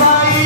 Sai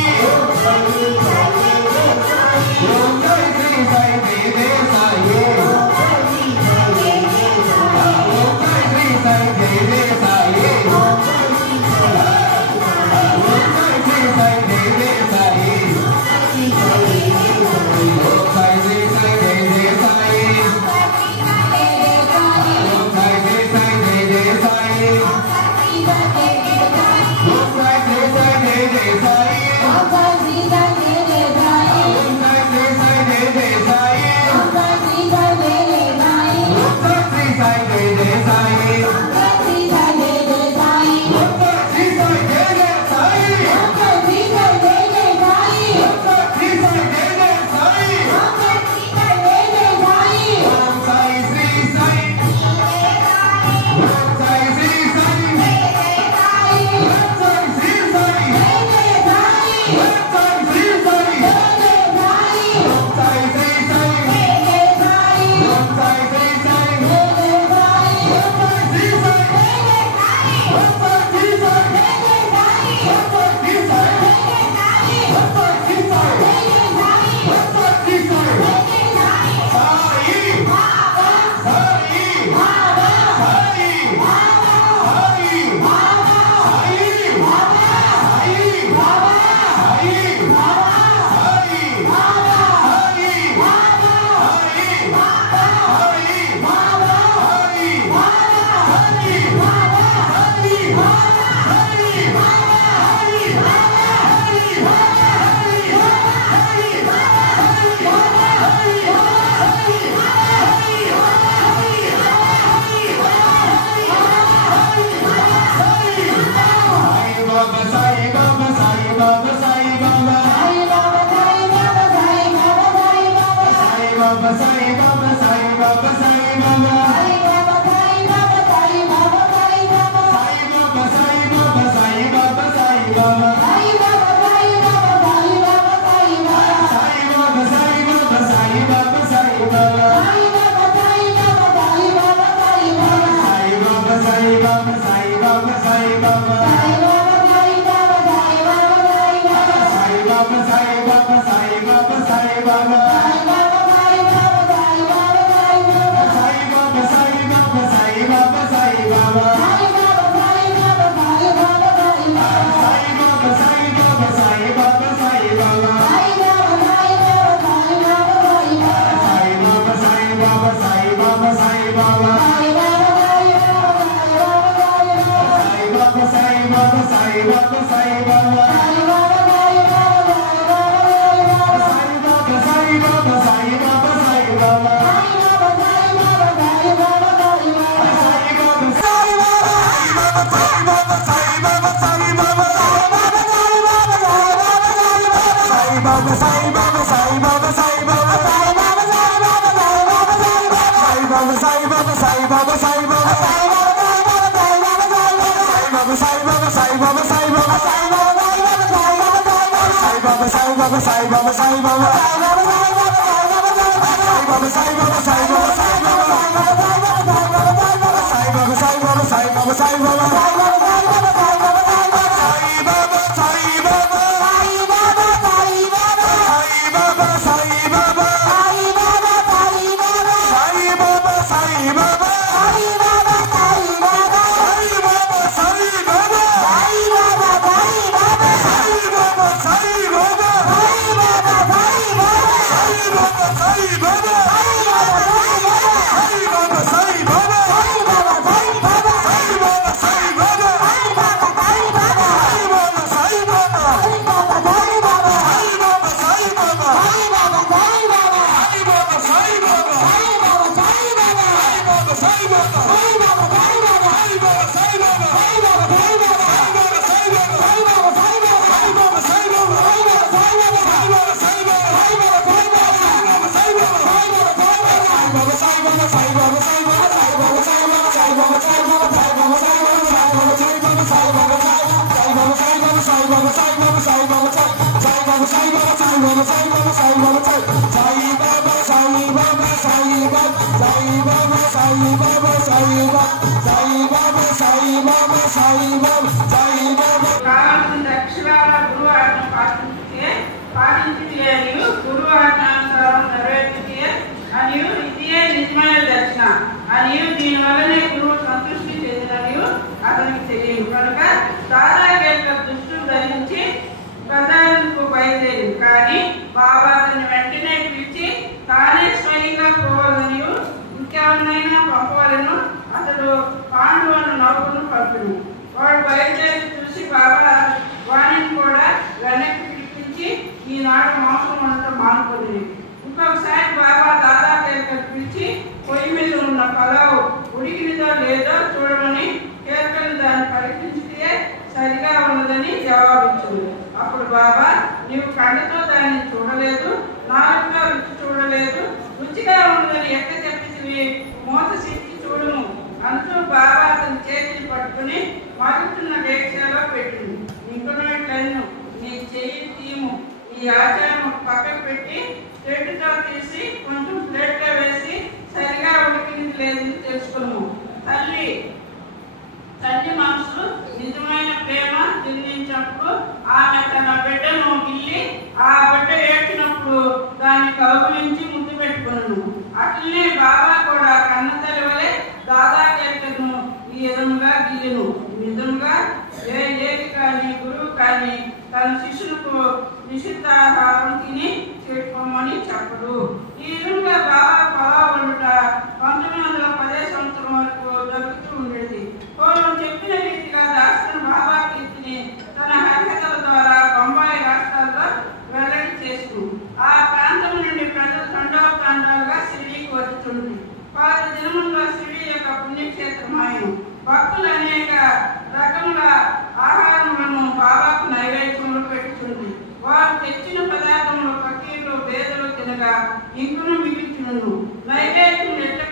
ఇంకును మిగిల్చును నైవేద్యం ఎట్ల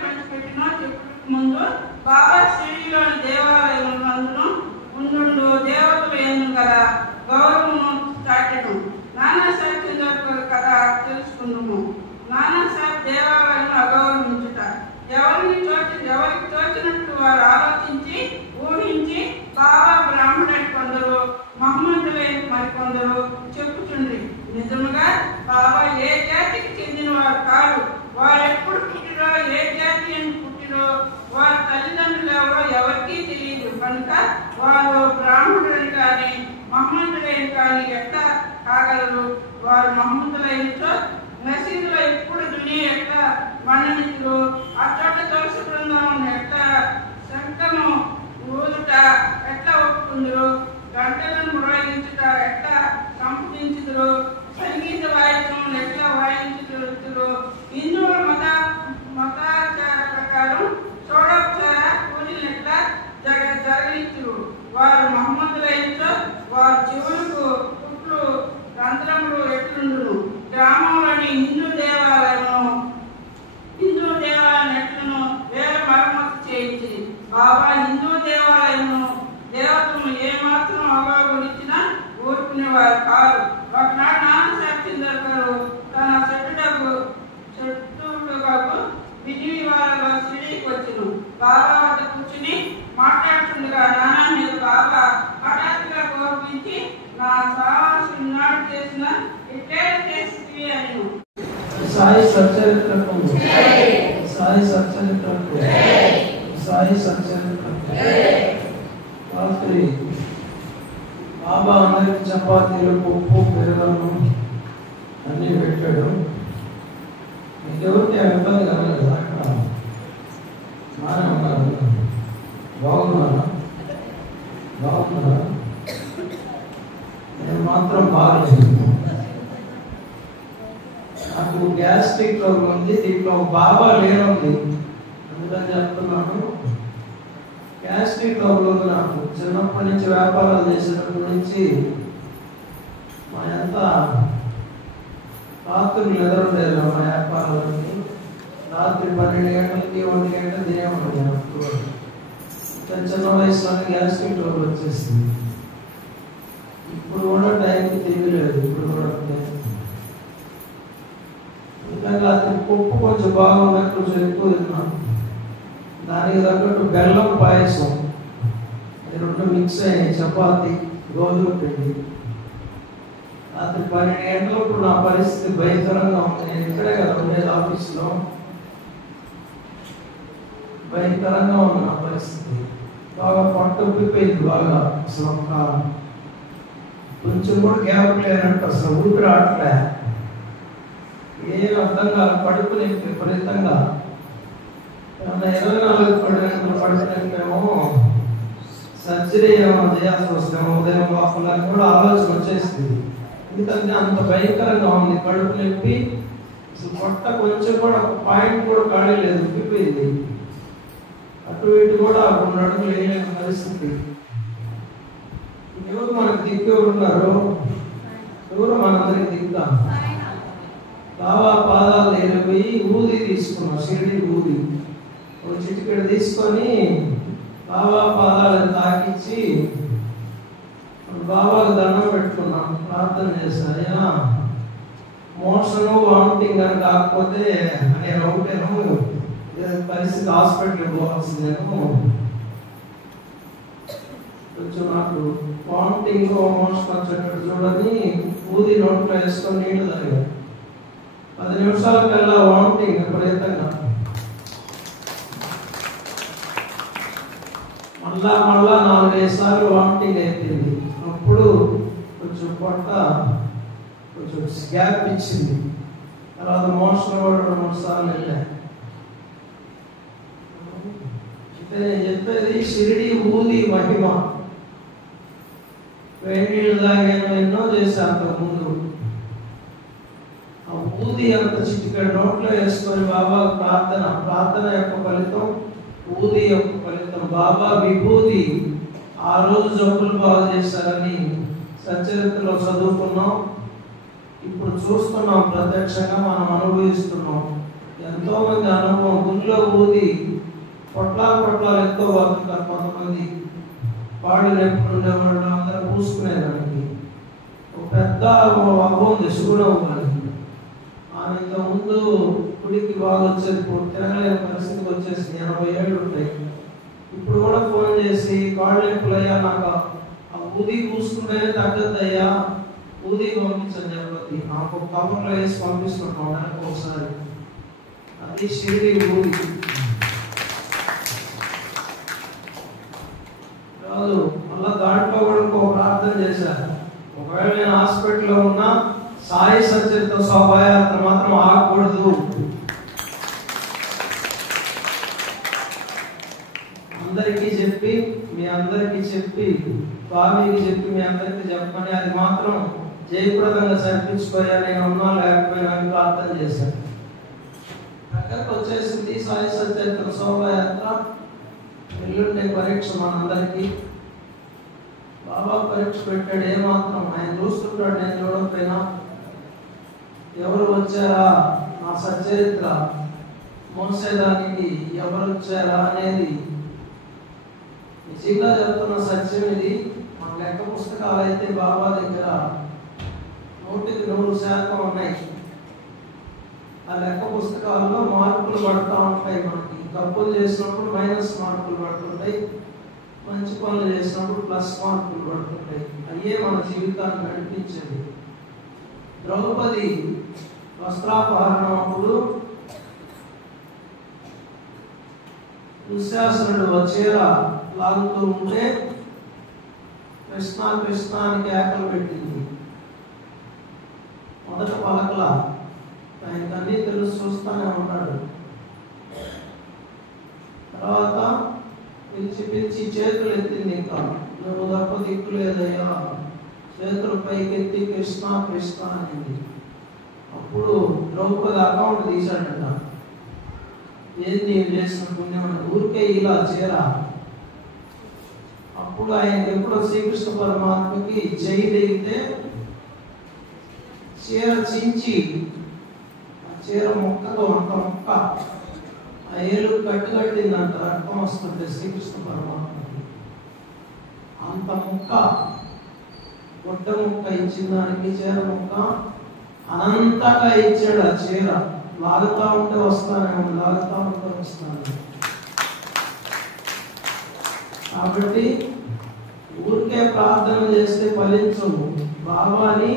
ముందు బాబా శ్రీలోని దేవాలయములందును ఉండు దేవతలు ఎందుకు కదా గౌరవము చాటను. నానాసాహెబ్ చంద్రకర్ కథ తెలుసుకుందాము. నానాసాహెబ్ దేవాలయం అగౌరవించుట. ఎవరికి తోచినట్టు వారు ఆలోచించి ఊహించి బాబా బ్రాహ్మణుని కొందరు, మహమ్మదులైన మరికొందరు చెప్పుచుండ్రి. నిజముగా బాబా ఏ జాతికి చెందిన వారు కాదు. వారు ఎప్పుడు పుట్టిరో, ఏ జాతి అని పుట్టిరో, వారి తల్లిదండ్రులు ఎవరో ఎవరికీ తెలియదు. కనుక వారు బ్రాహ్మణులని కానీ మహమ్మదులైన కానీ ఎట్లా కాగలరు? వారు మహమ్మదులైనతో మసీదులో ఎప్పుడు దుని ఎట్లా మన్ననితులు, అచ్చోట తులసి బృందం ఎట్లా శంఖము ఊదుట ఎట్లా ఒప్పుకుందరు, గంటలను మ్రోగించుట ఎట్లా సంపుదించుదురు, సంగీత వాయిద్యం ఎట్లా వాయించుదురు. హిందువుల మతాచార ప్రకారం షోడోపచార పూజలు ఎట్లా జరగనిచ్చురు. వారు మహమ్మదులైనతో వారి చెవులకు పుట్లు రంధ్రములు ఎట్లుండును. గ్రామంలోని హిందూ దేవాలయం ఎట్లను వేరే మరమ్మతు చేయించి బాబా హిందూ దేవాలయము దేవతను ఏమాత్రం అవగాహనిచ్చినా ఊరుకునేవారు కాదు. ఒకనాడు నానాసాహెబ్ చంద్రకర్ తన చెట్టుకు విజయవాడలో షిరిడీకి వచ్చును. బాబా వద్ద కూర్చుని మాట్లాడుతుండగా నానా మీద బాబా హఠాత్తుగా కోపించి నా సాహసం నాడు చేసిన ఇట్లే చేసి అని సాయి సచ్చరిత్రకు సాయి సచ్చరిత్రకు సాయి సచ్చరిత్రకు రాత్రి బాబా అందరికి చపాతీలు, పప్పు, పెరుగను అన్నీ పెట్టాడు. మీకెవరికి ఇబ్బంది కలగలేదు. అక్కడ బాగానే ఉన్నారు. బాగున్నారా? నేను మాత్రం బాగలేదు. నాకు గ్యాస్ట్రిక్ ప్రాబ్లం ఉంది. దీంట్లో బాబా లేనుంది, అందుకని చెప్తున్నాను. గ్యాస్ట్రిక్ ప్రాబ్లం నాకు చిన్నప్పటి నుంచి వ్యాపారాలు చేసినప్పటి నుంచి మా ఎంత రాత్రులు నిద్రలేదు. మా వ్యాపారాలన్నీ రాత్రి 12 గంటలకి 1 గంటలు తినేవాడు. చిన్న వయసులోనే గ్యాస్ట్రిక్ ప్రాబ్లం వచ్చేసింది. ఇప్పుడు కూడా టైంకి తినలేదు. ఇప్పుడు కూడా రాత్రి పప్పు కొంచెం బాగున్నట్టు కొంచెం ఎక్కువ తిన్నాను. దానికి తగ్గట్టు బెల్లం పాయసం, అది 2 మిక్స్ అయినాయి. చపాతి, గోధుమ పిండి. రాత్రి 12 గంటలప్పుడు నా పరిస్థితి భయంకరంగా ఉంది. నేను ఇక్కడే కదా ఉండేది, ఆఫీస్లో. భయంకరంగా ఉంది నా పరిస్థితి. బాగా పొట్ట ఉబ్బిపోయింది. బాగా అసలు కొంచెం కూడా గ్యాప్ లేనట్టు అసలు ఊపి రావట్లే. ఏం అర్థం కాదు. పడుకుని విపరీతంగా 24 గంటలు పడుకునేమో సర్జరీ ఏమో చేయాల్సి వస్తామో ఉదయం లోపల కూడా ఆలోచన వచ్చేస్తుంది. ఎందుకంటే అంత భయంకరంగా ఉంది. కడుపు నొప్పి, అసలు పొట్ట కొంచెం కూడా పాయింట్ కూడా ఖాళీ లేదు, ఉబ్బిపోయింది. అటు ఇటు కూడా 2 అడుగులు వేయలేని పరిస్థితి. ఎవరు మనకు దిక్కు ఎవరున్నారు? ఎవరు మనందరికి దిక్కా? బాబా పాదాలు దగ్గర పోయి ఊది తీసుకున్నాం. షిరిడి ఊది ఒక చిటికెడ తీసుకొని బాబా పాదాలను తాకిచ్చి బాబాకు దండం పెట్టుకున్నాం. ప్రార్థన చేశాను. అయ్యా, మోషను వామిటింగ్ అని కాకపోతే నేను ఒకటేను పరిస్థితి హాస్పిటల్కి పోవాల్సిందేమో. కొంచెం నాకు వామిటింగ్ మోషన్ వచ్చేటట్టు చూడని ఊది నోట్లో వేసుకొని నీళ్లు తాగాను. 10 నిమిషాల కల్లా వామిటింగ్ విపరీతంగా. మళ్ళా 4-5 సార్లు వామిటింగ్ అయిపోయింది. అప్పుడు కొంచెం పొట్ట కొంచెం గ్యాప్ ఇచ్చింది. తర్వాత మోషన్ కూడా 2-3 సార్లు వెళ్ళాయి. అంటే నేను చెప్పేది షిరిడి ఊది మహిమ. వేడి నీళ్ళు తాగాను, ఎన్నో చేశాను అంతకుముందు. ఆ ఊది అంత చిటికెడు నోట్లో వేసుకొని బాబా ప్రార్థన యొక్క ఫలితం, ఊది యొక్క ఫలితం. బాబా విభూది ఆ రోజు జబ్బులు బాగు చేశారని సచరిత్రలో చదువుకున్నాం. ఇప్పుడు చూస్తున్నాం, ప్రత్యక్షంగా మనం అనుభవిస్తున్నాం. ఎంతో మంది అనుభవం. గుళ్ళో ఊది పొట్లాలు ఎక్కువ బతుకుతారు. కొంతమంది పాడు నొప్పులు ఉండేవాళ్ళు అందరూ పూసుకునేదానికి ఒక పెద్ద అవ్వ ఉంది, శుభ్రం అని. ఆమె ఇంత ముందు గుడికి బాగా వచ్చేది, ఇప్పుడు తిరగలేని పరిస్థితికి వచ్చేసి 80 ఏళ్ళు ఉంటాయి. ఇప్పుడు కూడా ఫోన్ చేసి కాళ్ళు నొప్పులయ్యా, నాకు ఆ ఊది పూసుకుంటేనే తగ్గద్దయ్యా, ఊది పంపించని చెప్పి నాకు కవర్లో వేసి పంపిస్తున్నాం నెలకు ఒకసారి. అది షిరిడి ఊది కాదు. మళ్ళా దాంట్లో కూడా ఇంకో ప్రార్థన చేశారు, ఒకవేళ నేను హాస్పిటల్లో ఉన్నా సాయి సచరిత శోభాయాత్ర మాత్రం ఆగకూడదు. అందరికీ చెప్పి మీ అందరికీ చెప్పి బాబీకి చెప్పి మీ అందరికీ చెప్పమని అది మాత్రం జయప్రదంగా జరిపించుకోయా, నేను ఉన్నా లేకపోయినా అని ప్రార్థన చేశాను. దగ్గరకు వచ్చేసింది సాయి సచరిత శోభాయాత్ర. ఎల్లుండే పరీక్ష మనందరికీ. బాబా పరీక్ష పెట్టాడు, ఏమాత్రం ఆయన చూస్తుంటాడు, నేను చూడకపోయినా. ఎవరు వచ్చారా నా సచరిత్ర మోసేదానికి, ఎవరు వచ్చారా అనేది నిజంగా చెప్తున్న సత్యం ఇది. మన లెక్క పుస్తకాలు అయితే బాబా దగ్గర 100% ఉన్నాయి. ఆ లెక్క పుస్తకాల్లో మార్కులు పడుతూ ఉంటాయి. మనకి తప్పులు చేసినప్పుడు మైనస్ మార్కులు పడుతుంటాయి, మంచి పనులు చేసినప్పుడు ప్లస్ మార్కులు పడుతుంటాయి. అయ్యే మన జీవితాన్ని నడిపించేది. ద్రౌపది వస్త్రాపహరణం అప్పుడు దుశ్శాసనుడు చీర లాగుతూ ఉంటే కృష్ణ కృష్ణ అని కేకలు పెట్టింది. మొదట పలకల, ఆయనకు అన్నీ తెలుసు, చూస్తానే ఉన్నాడు. తర్వాత పిలిచి చేతులు ఎత్తింది, ఇంకా నువ్వు తప్ప దిక్కు లేదయ్యా, చేతులు పైకెత్తి కృష్ణ కృష్ణ అనింది. అప్పుడు ద్రౌపది అకౌంట్ తీశాడట, ఏంది నేను చేసిన పుణ్యం అని. ఊరికే ఇలా చీర. అప్పుడు ఆయన ఎప్పుడో శ్రీకృష్ణ పరమాత్మకి చేయి దిగితే చీర చించి ఆ చీర మొక్కతో అంత మొక్క ఆ ఏలు కట్టిందంట, రక్తం వస్తుంటే శ్రీకృష్ణ పరమాత్మకి. అంత మొక్క, గొడ్డ మొక్క ఇచ్చిన దానికి చీర మొక్క అనంతగా ఇచ్చాడు. ఆ చీర లాగుతా ఉంటే వస్తానే, లాగుతా ఉంటే వస్తాను. కాబట్టి ఊరికే ప్రార్థన చేస్తే ఫలించము. బాబాని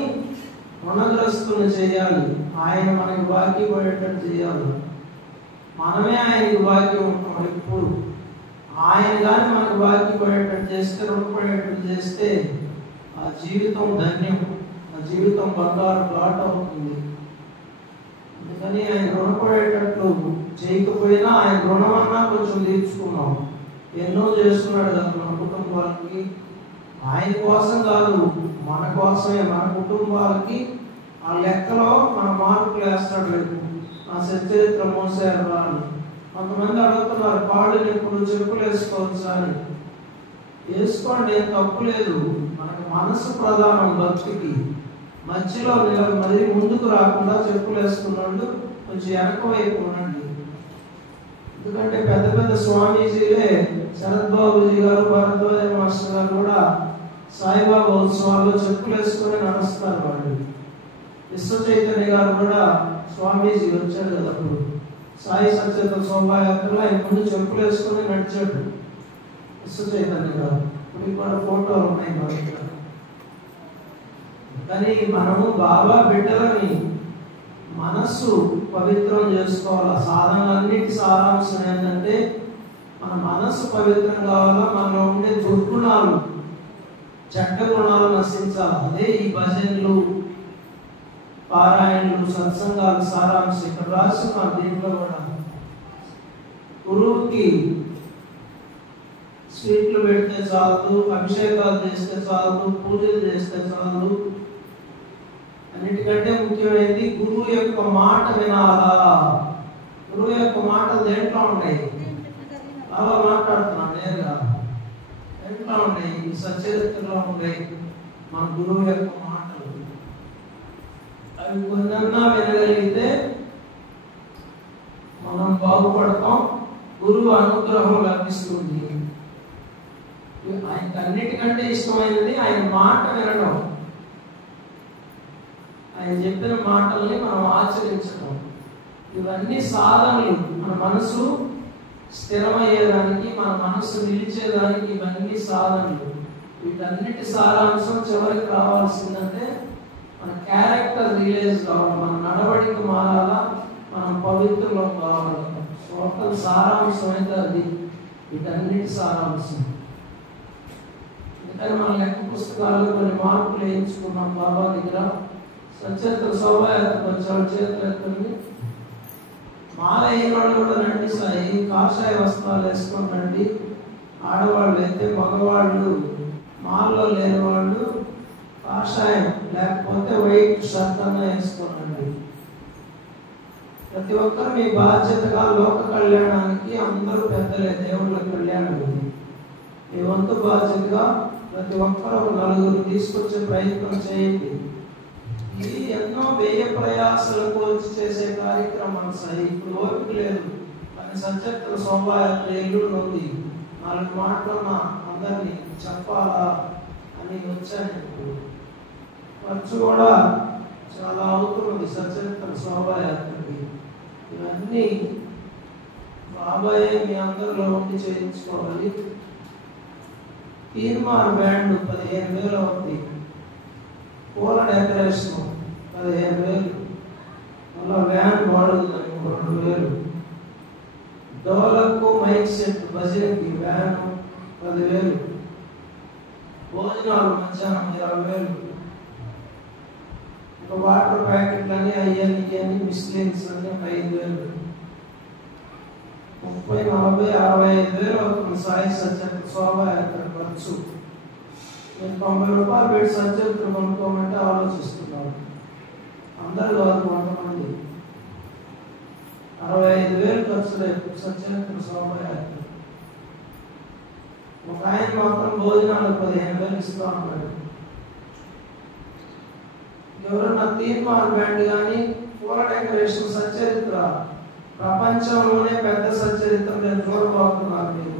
రుణగ్రస్తుని చేయాలి, ఆయన మనకి బాకీ పడేటట్టు చేయాలి. మనమే ఆయనకి బాకీ ఉంటాం ఎప్పుడు. ఆయన కానీ మనకు బాకీ పడేటట్టు చేస్తే, రుణపడేటట్టు చేస్తే ఆ జీవితం ధన్యం, ఆ జీవితం బంగారు ప్లాట్ అవుతుంది. అందుకని ఆయన రుణపడేటట్లు చేయకపోయినా ఆయన రుణమన్నా కొంచెం తీర్చుకున్నాం. ఎన్నో చేస్తున్నాడు కదా మన కుటుంబాలకి. ఆయన కోసం కాదు, మన కోసమే, మన కుటుంబాలకి ఆ లెక్కలో మన మార్పులు వేస్తాడు. లేదు నా సచరిత్ర మోసారు రాను. కొంతమంది అడుగుతున్నారు, పాడు ఎప్పుడు చెప్పులు వేసుకోవచ్చా అని. వేసుకోండి, ఏం తప్పు లేదు. మనకి మనసు ప్రధానం భక్తికి. మధ్యలో మరి ముందుకు రాకుండా చెప్పులు వేసుకున్నాడు కొంచెం వెనక వైపు ఉండండి. ఎందుకంటే పెద్ద పెద్ద స్వామీజీలే, శరత్ బాబుజీ గారు, భరద్వాజ మాస్టర్ గారు కూడా సాయిబాబా ఉత్సవాల్లో చెప్పులు వేసుకొని నడుస్తారు. వాళ్ళు విశ్వ చైతన్య గారు కూడా స్వామీజీ వచ్చాడు కదా అప్పుడు సాయి సచరిత శోభాయాత్రలో ఆయన ముందు చెప్పులు వేసుకొని నడిచాడు విశ్వ చైతన్య గారు. ఇప్పుడు కూడా ఫోటోలు ఉన్నాయి మా దగ్గర. కానీ మనము బాబా బిడ్డలని మనస్సు పవిత్రం చేసుకోవాలా. సాధనలన్నిటి సారాంశం ఏంటంటే మన మనస్సు పవిత్రం కావాలా, మనలో ఉండే దుర్గుణాలు, చెడ్డ గుణాలు నశించాలి. అదే ఈ భజనలు, పారాయణలు, సత్సంగాలు సారాంశం. ఇక్కడ రాసుకున్నాం దీంట్లో కూడా. గురువుకి స్వీట్లు పెడితే చాలు, అభిషేకాలు చేస్తే చాలు, పూజలు చేస్తే చాలు. అన్నిటికంటే ముఖ్యమైనది గురువు యొక్క మాట వినాలా. గురువు యొక్క మాటలు దేంట్లో ఉన్నాయి? బాబా మాట్లాడుతున్నాను నేరుగా. దేంట్లో ఉన్నాయి? ఈ సచరిత్రలో ఉన్నాయి మన గురువు యొక్క మాటలు. అవి కొన్నన్నా వినగలిగితే మనం బాగుపడతాం. గురువు అనుగ్రహం లభిస్తుంది. ఆయనకు అన్నిటికంటే ఇష్టమైనది ఆయన మాట వినడం, ఆయన చెప్పిన మాటల్ని మనం ఆచరించడం. ఇవన్నీ సాధనలు. మన మనసు స్థిరమయ్యేదానికి, మన మనసు నిలిచేదానికి ఇవన్నీ సాధనలు. వీటన్నిటి సారాంశం చివరికి రావాల్సిందంటే మన క్యారెక్టర్ రియలైజ్ కావాలి, మన నడవడిక మారాలా, మనం పవిత్రులం కావాలి. టోటల్ సారాంశం అయితే అది. వీటన్నిటి సారాంశం. అందుకని మన లెక్క పుస్తకాల్లో కొన్ని మార్పులు వేయించుకున్నాం బాబా దగ్గర. సచరిత్ర శోభాయాత్రకు వచ్చాడు, చేతులు ఎత్తండి. మాల అయిన వాళ్ళు కూడా రండి సాయి, కాషాయ వస్త్రాలు వేసుకొని రండి. ఆడవాళ్ళు అయితే, మగవాళ్ళు మాల్లో లేని వాళ్ళు కాషాయం లేకపోతే వైట్ షర్ట్ అన్న వేసుకోనండి. ప్రతి ఒక్కరు మీ బాధ్యతగా లోక కళ్యాణానికి, అందరూ పెద్దలే, దేవుళ్ళ కళ్యాణం మీ వంతు బాధ్యతగా ప్రతి ఒక్కరు నలుగురు తీసుకొచ్చే ప్రయత్నం చేయండి. ఇది ఎన్నో వ్యయ ప్రయాసాలకు వచ్చి చేసే కార్యక్రమం సాయి. ఇప్పుడు ఓపిక లేదు, కానీ సచరిత్ర శోభాయాత్ర ఎల్లుండి ఉంది. 4 మాటలు అందరినీ చెప్పాలా అని వచ్చాను. ఖర్చు కూడా చాలా అవుతున్నది సచరిత్ర శోభాయాత్రకి. ఇవన్నీ బాబాయే మీ అందరిలో ఉండి చేయించుకోవాలి. తీర్మాన బ్యాండ్ 15,000 అవుతుంది. పూల డెకరేషన్ 15,000. మళ్ళా వ్యాన్ వాడుతుంది 2,000. డోలకు మైక్ సెట్ భజనకి వ్యాన్ 10,000. భోజనాలు మధ్యాహ్నం 20,000. ఇంకా వాటర్ ప్యాకెట్లని అయ్యని మిస్లిన్స్ అన్ని 5,000. 30, 40, 65,000 అవుతుంది సాయి సచరిత్ర శోభాయాత్ర ఖర్చు. నేను 90 రూపాయలు పెట్టి సచరిత్ర కొనుక్కోమంటే ఆలోచిస్తున్నాను. అందరు కాదు, కొంతమంది 65,000 ఖర్చు లేదు సచరిత్ర శోభాయాత్ర. ఒక ఆయన మాత్రం భోజనాలు 15,000 ఇస్తా ఉన్నాడు. ఎవరన్నా తీర్మాన బ్యాండ్ కానీ పూల డెకరేషన్ సచరిత్ర ప్రపంచంలోనే పెద్ద సచరిత్ర నేను చూడబోతున్నారు. మీరు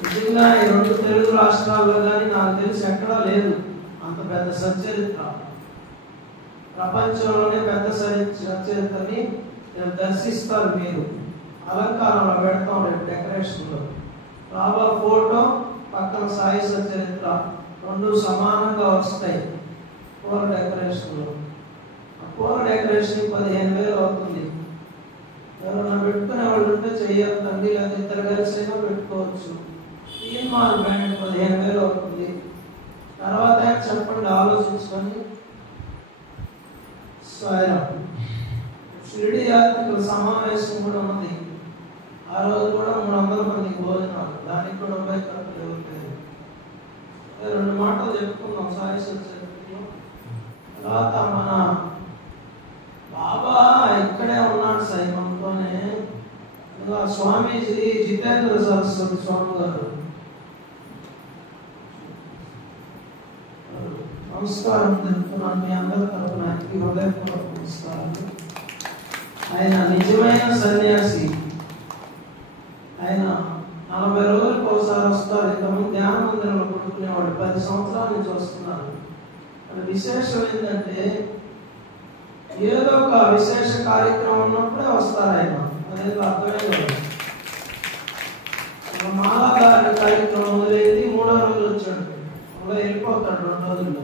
నిజంగా ఈ 2 తెలుగు రాష్ట్రాల్లో కానీ నాకు తెలిసి ఎక్కడా లేదు అంత పెద్ద సచరిత్ర. ప్రపంచంలోనే పెద్ద సచరిత్రని దర్శిస్తారు. మీరు అలంకారంలో పెడతాం రేపు డెకరేషన్లో. బాబా ఫోటో పక్కన సాయి సచరిత్ర 2 సమానంగా వస్తాయి పూల డెకరేషన్లో. పూల డెకరేషన్ 15,000 అవుతుంది. ఎవరన్నా పెట్టుకునే వాళ్ళు ఉంటే చెయ్యొద్దండి, లేదా ఇద్దరు కలిసైనా పెట్టుకోవచ్చు. తీర్మాన బ్యాండ్ 15,000 అవుతుంది. తర్వాత చెప్పండి, ఆలోచించుకొని. షిరిడి యాత్రికుల సమావేశం కూడా ఉంది. ఆ రోజు కూడా 300 మందికి భోజనాలు, దానికి కూడా రూపాయి ఖర్చు లేదు. 2 మాటలు చెప్పుకుందాం సాయి సచరిత్రలో. తర్వాత మన బాబా ఇక్కడే ఉన్నాడు సాయి మనతోనే. స్వామీజీ జితేంద్ర సరస్వతి స్వామి గారు, నమస్కారం తెలుపుతున్నాను మీ అందరి తరఫున. హృదయపూర్వక నమస్కారాలు. ఆయన నిజమైన సన్యాసి. ఆయన 40 రోజులకు ఒకసారి వస్తారు. ఇంతకుముందు ధ్యాన మందిరంలో కొట్టుకునేవాడు. 10 సంవత్సరాల నుంచి వస్తున్నారు. విశేషం ఏంటంటే ఏదో ఒక విశేష కార్యక్రమం ఉన్నప్పుడే వస్తారు ఆయన. అనేది అర్థమే లేదు. మాలాగారి కార్యక్రమం మొదలైంది, 3వ రోజు వచ్చాడు. అలా వెళ్ళిపోతాడు 2 రోజుల్లో.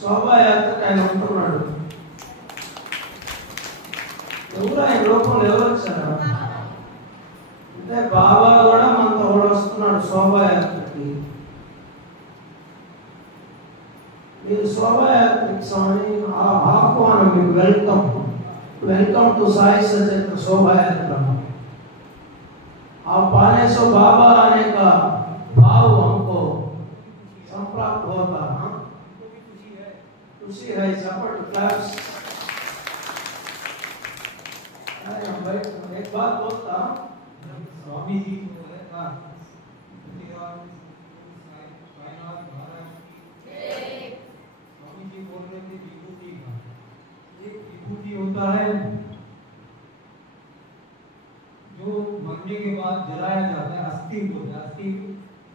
శోభాయాత్రకు ఆయన ఉంటున్నాడు. ఎవరు ఆయన రూపంలో ఎవరు వచ్చారు అంటే బాబా కూడా మనతో కూడా వస్తున్నాడు శోభాయాత్రకి. మీరు శోభాయాత్రకి స్వామి ఆహ్వానం, మీకు వెల్కమ్. వెల్కమ్ టు साई सचरित्र शोभा यात्रा। आप पाने से बाबा आने का भाव हमको संप्राप्त होता। खुशी है। Support claps. एक बात बोलता स्वामी जी स्वामी जी बोल रहे थे विभूति का। एक विभूति होता है होने के बाद जलाया जाता है, अस्थि होता है, अस्थि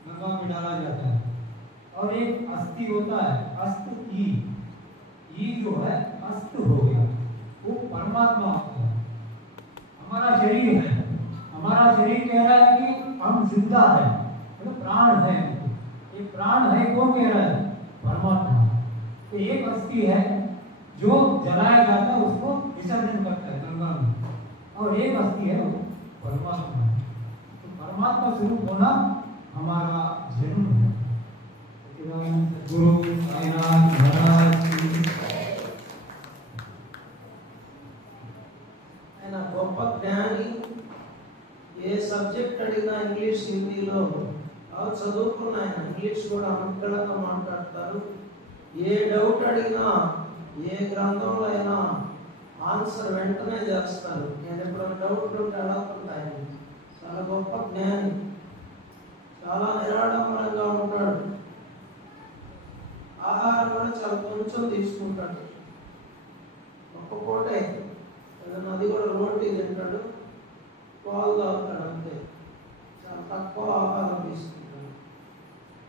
गंगा में डाला जाता है। और एक अस्थि होता है अस्त ई जो है अस्त हो गया, वो परमात्मा होता है। हमारा शरीर है, हमारा शरीर कह रहा है कि हम जिंदा है, मतलब प्राण है। ये प्राण है कौन कह रहा है? परमात्मा। तो एक अस्थि है जो जलाया जाता है, उसको विसर्जन करता है गंगा में, और एक अस्थि है वो परमात्मा है। तो परमात्मा स्वरूप होना हमारा जन्म है। गुरु साईनाथ महाराज ఆయన గొప్ప జ్ఞాని. ఏ సబ్జెక్ట్ అడిగినా ఇంగ్లీష్ హిందీలో చదువుకున్న ఆయన ఇంగ్లీష్ కూడా అనుకూలంగా మాట్లాడతారు. ఏ డౌట్ అడిగినా ఏ గ్రంథంలో అయినా ఆన్సర్ వెంటనే చేస్తారు. నేను ఎప్పుడైనా డౌట్ ఉంటే అడుగుతుంటాను. చాలా గొప్ప జ్ఞాని, చాలా నిరాడంబరంగా ఉంటాడు. ఆహారం కూడా చాలా కొంచెం తీసుకుంటాడు. ఒక్క పూటే ఏదైనా అది కూడా రోటీ తింటాడు, పాలు తాగుతాడు, అంతే. చాలా తక్కువ ఆహారం తీసుకుంటాడు.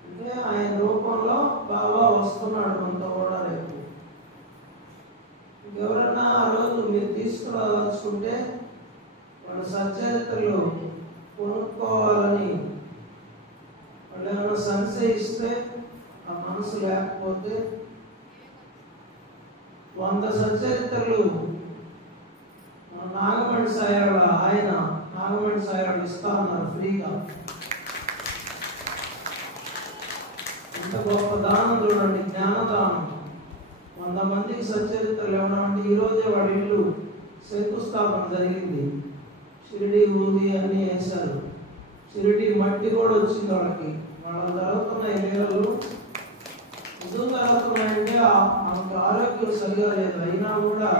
అంటే ఆయన రూపంలో బాగా వస్తున్నాడు మనతో కూడా రేపు. ఎవరైనా ఆ రోజు మీరు తీసుకురాదలుచుకుంటే వాళ్ళ సచ్చరిత్రలు కొనుక్కోవాలని వాళ్ళు ఏమైనా సంశయిస్తే, ఆ మనసు లేకపోతే 100 సచ్చరిత్రలు మన నాగమణి సాయాల ఆయన నాగమణి సాయాలు ఇస్తా ఉన్నారు ఫ్రీగా. ఎంత గొప్ప దానం చూడండి, జ్ఞానదానం. 100 మందికి సచ్చరిత్రలు ఇవ్వడం. ఈరోజే వాడి ఇల్లు శంకుస్థాపన జరిగింది. షిరిడి ఊది అన్నీ వేశారు. షిరిడి మట్టి కూడా వచ్చింది వాళ్ళకి. వాళ్ళు జరుగుతున్నాయి నీళ్ళు ఎందుకు జరుగుతున్నాయంటే ఆమెకు ఆరోగ్యం సరిగా లేదు. అయినా కూడా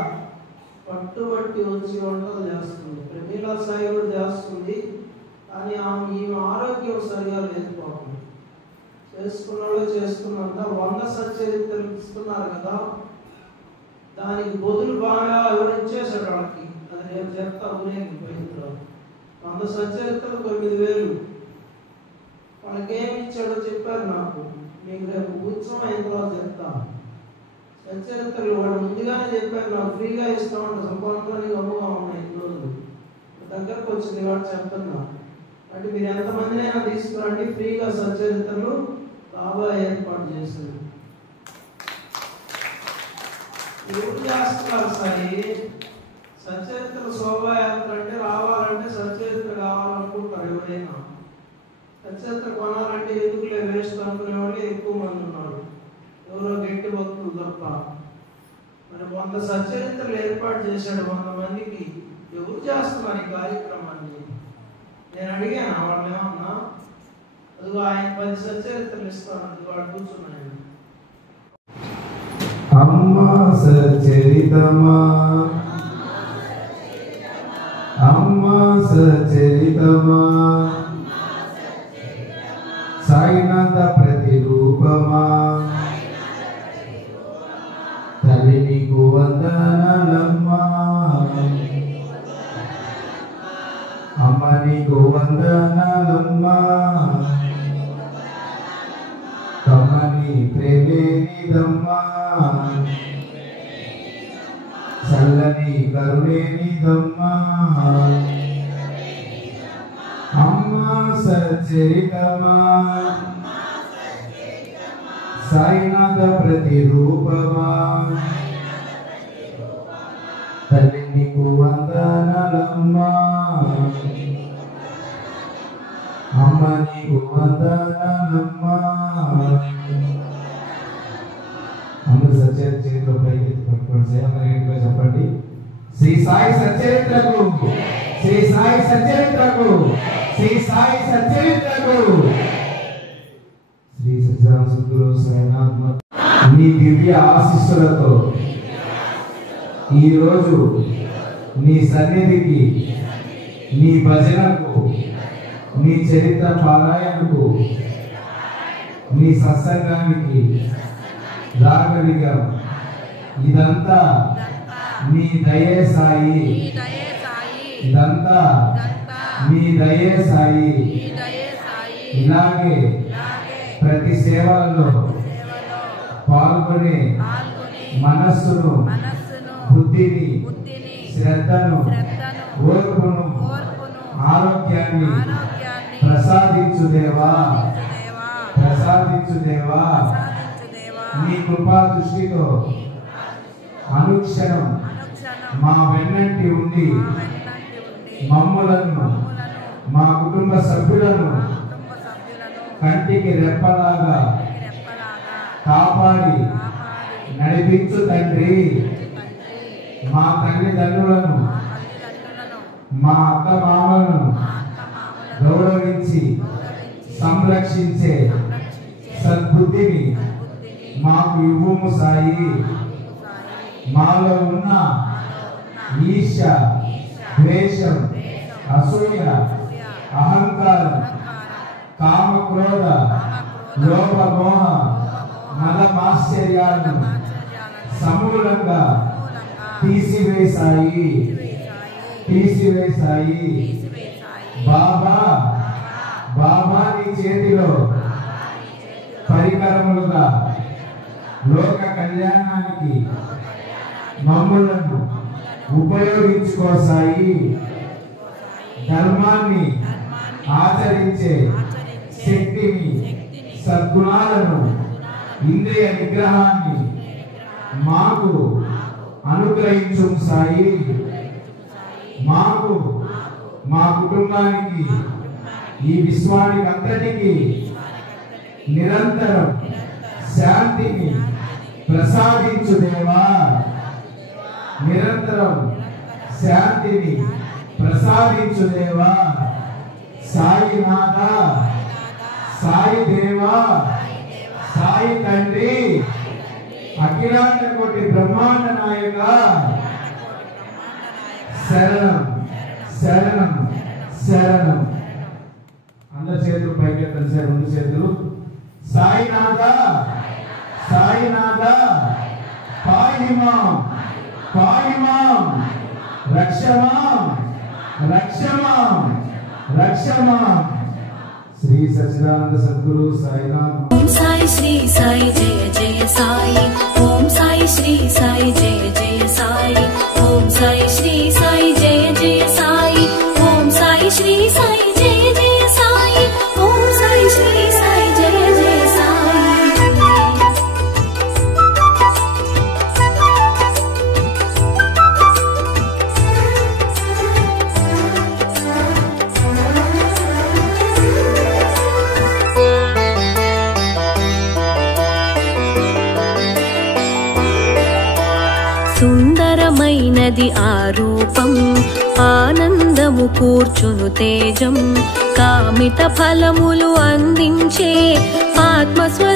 పట్టుబట్టి వచ్చి వంటలు చేస్తుంది. ప్రమీలా సాయి కూడా చేస్తుంది, కానీ ఈమె ఆరోగ్యం సరిగా లేదు. పాపం చేసుకున్న వాళ్ళు చేసుకున్నంత 100 సచ్చరిత్రలు ఇస్తున్నారు కదా, దానికి బదులు బాగా ఎవరిచ్చేసాడు వాళ్ళకి. అది రేపు చెప్తా ఊరేగిపోయింది. 100 సచ్చరిత్రలు 9,000 వాళ్ళకి ఏమి ఇచ్చాడో చెప్పారు నాకు. మీకు రేపు ఉత్సవం అయిన తర్వాత చెప్తాను. సచ్చరిత్రలు వాడు ముందుగానే చెప్పారు నాకు ఫ్రీగా ఇస్తామంటే సంపాదనలోని గమ్ముగా ఉన్నాయి. ఈ రోజులు దగ్గరకు వచ్చింది కాబట్టి చెప్తున్నా. అంటే మీరు ఎంతమందినైనా తీసుకురండి, ఫ్రీగా సచ్చరిత్రలు బాగా ఏర్పాటు చేశారు. ఎవరు చేస్తున్నారు సాయి? సచ్చరిత్ర శోభాయాత్ర అంటే రావాలంటే సచ్చరిత్ర కావాలనుకుంటారు ఎవరైనా. సచ్చరిత్ర కొనాలంటే ఎందుకులే వేస్ట్ అనుకునే వాళ్ళు ఎక్కువ మంది ఉన్నారు, ఎవరో గట్టి భక్తులు తప్ప. మరి 100 సచ్చరిత్రలు ఏర్పాటు చేశాడు 100 మందికి. ఎవరు చేస్తున్నారు ఈ కార్యక్రమాన్ని? నేను అడిగాను వాళ్ళు ఏమన్నా. అదిగో ఆయన 10 సచ్చరిత్రలు ఇస్తాను, అది వాడు కూర్చున్నాను. అమ్మా సచరితమా అమ్మా సచరితమా సాయినాథ ప్రతిరూపమా తల్లి నీకు వందనాలమ్మా అమ్మ నీకు వందనాలమ్మా కమ్మని ప్రేమే నీదమ్మా చల్లని కరుణే నీదమ్మా అమ్మా సచరితమా సాయినాథ ప్రతిరూపమా తల్లి నీకు వందనాలమ్మా అమ్మ నీకు వందనాలమ్మా. అందరూ సచరిత్ర పైకి పట్టుకోండి, సేవగా చెప్పండి. శ్రీ సాయి సచరిత్రకు, శ్రీ సాయి సచరిత్రకు, శ్రీ సాయి సచరిత్రకు. శ్రీ సత్యనారాయణ సద్గురు సాయినాథ్ నీ దివ్య ఆశీస్సులతో ఈరోజు నీ సన్నిధికి, నీ భజనకు, నీ చరిత్ర పారాయణకు, నీ సత్సంగానికి రాగలిగాం. ఇదంతా నీ దయే సాయి, ఇదంతా నీ దయే సాయి ఇలాగే ప్రతి సేవలలో పాల్గొనే మనస్సును బుద్ధిని శ్రద్ధను ఓర్పును ఆరోగ్యాన్ని ప్రసాదించు దేవా ప్రసాదించు దేవా నీ కృపా దృష్టితో అనుక్షణం మా వెన్నంటి ఉండి మమ్ములను మా కుటుంబ సభ్యులను కంటికి రెప్పలాగా కాపాడి నడిపించు తండ్రి. మా తల్లిదండ్రులను మా అక్క మామలను గౌరవించి సంరక్షించే సద్బుద్ధిని మాకు ఇవ్వుము సాయి. మాలో ఉన్న ఈర్ష, ద్వేషం, అసూయ, అహంకారం, కామక్రోధ, లోభమోహ, మదమాశ్చర్యాలను సమూలంగా తీసివేసాయి తీసివేసాయి. బాబా బాబా నీ చేతిలో పరికరములుగా లోక కళ్యాణానికి మమ్ములను ఉపయోగించుకోసాయి. ధర్మాన్ని ఆచరించే శక్తిని, సద్గుణాలను, ఇంద్రియ నిగ్రహాన్ని మాకు అనుగ్రహించు సాయి. మాకు, మా కుటుంబానికి, ఈ విశ్వానికి అంతటికి నిరంతరం శాంతిని ప్రసాదించు దేవా. నిరంతరం శాంతిని ప్రసాదించు దేవా. సాయినాథ, సాయి దేవా, సాయి తండ్రి, అఖిలాండ కోటి బ్రహ్మాండ నాయక, శరణం శరణం శరణం. అందరి చేతులు పైకెత్తండి సార్, రెండు చేతులు. సాయినాథ సాయినాథ పాహిమాం పాహిమాం రక్షమాం రక్షమాం రక్షమాం. శ్రీ సచ్చిదానంద సద్గురు సాయినాథ్. ఓం సాయి శ్రీ సాయి జయ జయ సాయి. ఓం సాయి శ్రీ సాయి జయ జయ సాయి. ఓం సాయి శ్రీ సాయి జయ జయ సాయి. ఓం సాయి శ్రీ సాయి జయ జయ సాయి. ఓం సాయి శ్రీ సాయి జయ జయ సాయి. సుందరమైనది ఆ రూపం, ఆనందము కూర్చును తేజం, కామిత ఫలములు అందించే ఆత్మస్వరూపం.